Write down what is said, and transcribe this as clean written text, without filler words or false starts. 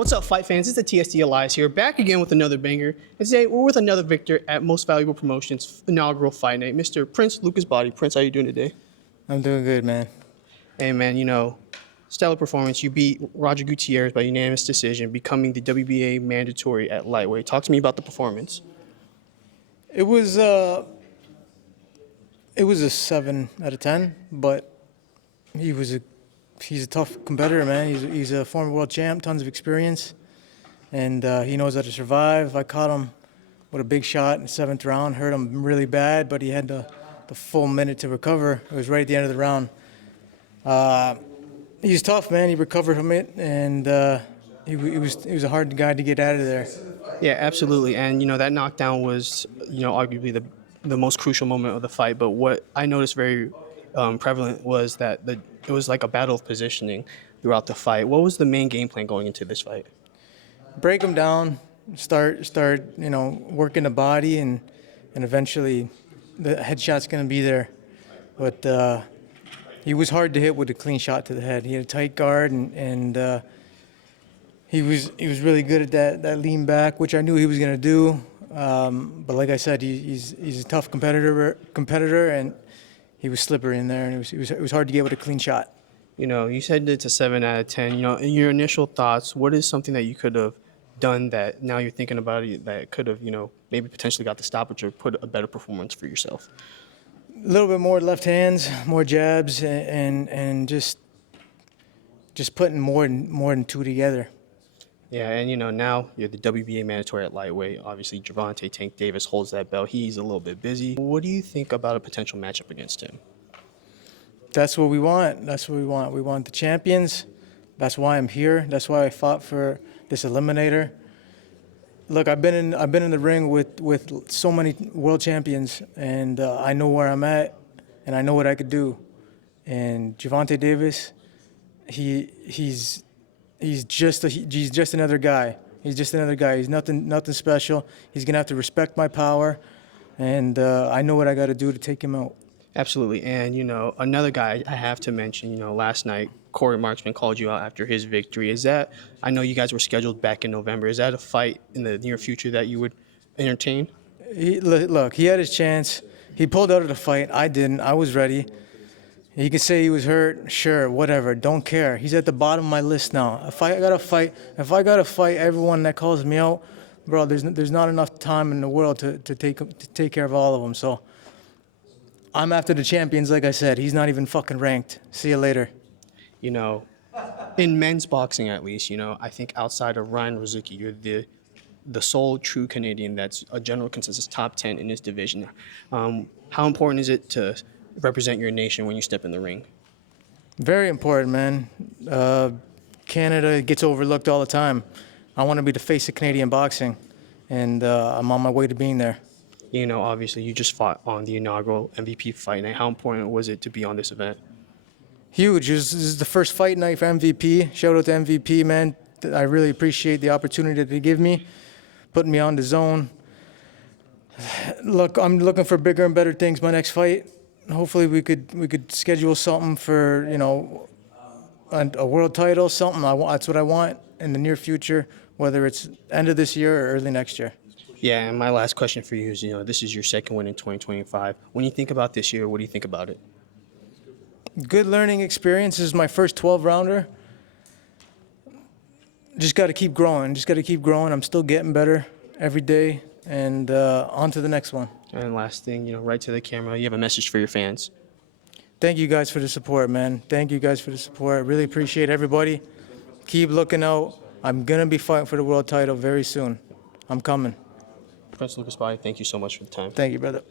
What's up, fight fans? It's the TSD Alyas here, back again with another banger. And today, we're with another victor at Most Valuable Promotions' inaugural fight night, Mr. Prince Lucas Bahdi. Prince, how you doing today? I'm doing good, man. Hey, man, stellar performance. You beat Roger Gutierrez by unanimous decision, becoming the WBA mandatory at lightweight. Talk to me about the performance. It was a 7 out of 10, but he's a tough competitor, man. He's a former world champ, tons of experience, and he knows how to survive. I caught him with a big shot in the 7th round, hurt him really bad, but he had the full minute to recover. It was right at the end of the round. He's tough, man. He recovered from it, and he was a hard guy to get out of there. Yeah, absolutely. And, that knockdown was, arguably the most crucial moment of the fight. But what I noticed very prevalent was that it was like a battle of positioning throughout the fight. What was the main game plan going into this fight? Break him down, start working the body, and eventually the headshot's going to be there. But he was hard to hit with a clean shot to the head. He had a tight guard, and he was really good at that lean back, which I knew he was going to do. But like I said, he's a tough competitor, and he was slippery in there, and it was hard to get with a clean shot. You said it's a 7 out of 10. In your initial thoughts, what is something that you could have done that now you're thinking about it that could have, maybe potentially got the stoppage or put a better performance for yourself? A little bit more left hands, more jabs, and just putting more than two together. Yeah, and now you're the WBA mandatory at lightweight. Obviously, Gervonta Tank Davis holds that belt. He's a little bit busy. What do you think about a potential matchup against him? That's what we want. That's what we want. We want the champions. That's why I'm here. That's why I fought for this eliminator. Look, I've been in the ring with so many world champions, and I know where I'm at, and I know what I could do. And Gervonta Davis, he's just another guy. He's just another guy. He's nothing special. He's gonna have to respect my power, and I know what I got to do to take him out. Absolutely. And, another guy I have to mention, last night, Corey Marksman called you out after his victory. I know you guys were scheduled back in November. Is that a fight in the near future that you would entertain? Look, he had his chance. He pulled out of the fight. I didn't. I was ready. He could say he was hurt. Sure, whatever. Don't care. He's at the bottom of my list now. If I gotta fight everyone that calls me out, bro, there's not enough time in the world to take care of all of them. So I'm after the champions, like I said. He's not even fucking ranked. See you later. In men's boxing at least, I think outside of Ryan Rozuki, you're the sole true Canadian that's a general consensus top 10 in this division. How important is it to represent your nation when you step in the ring? Very important, man. Canada gets overlooked all the time. I want to be the face of Canadian boxing, and I'm on my way to being there. Obviously you just fought on the inaugural MVP fight night. How important was it to be on this event? Huge. This is the first fight night for MVP. Shout out to MVP, man. I really appreciate the opportunity that they give me, putting me on the zone. Look, I'm looking for bigger and better things my next fight. Hopefully we could schedule something for, a world title, something. That's what I want in the near future, whether it's end of this year or early next year. Yeah, and my last question for you is, this is your second win in 2025. When you think about this year, what do you think about it? Good learning experience. This is my first 12-rounder. Just got to keep growing. I'm still getting better every day, and on to the next one. And last thing, right to the camera, you have a message for your fans. Thank you guys for the support, man. Thank you guys for the support. I really appreciate everybody. Keep looking out. I'm going to be fighting for the world title very soon. I'm coming. Prince Lucas Bahdi, thank you so much for the time. Thank you, brother.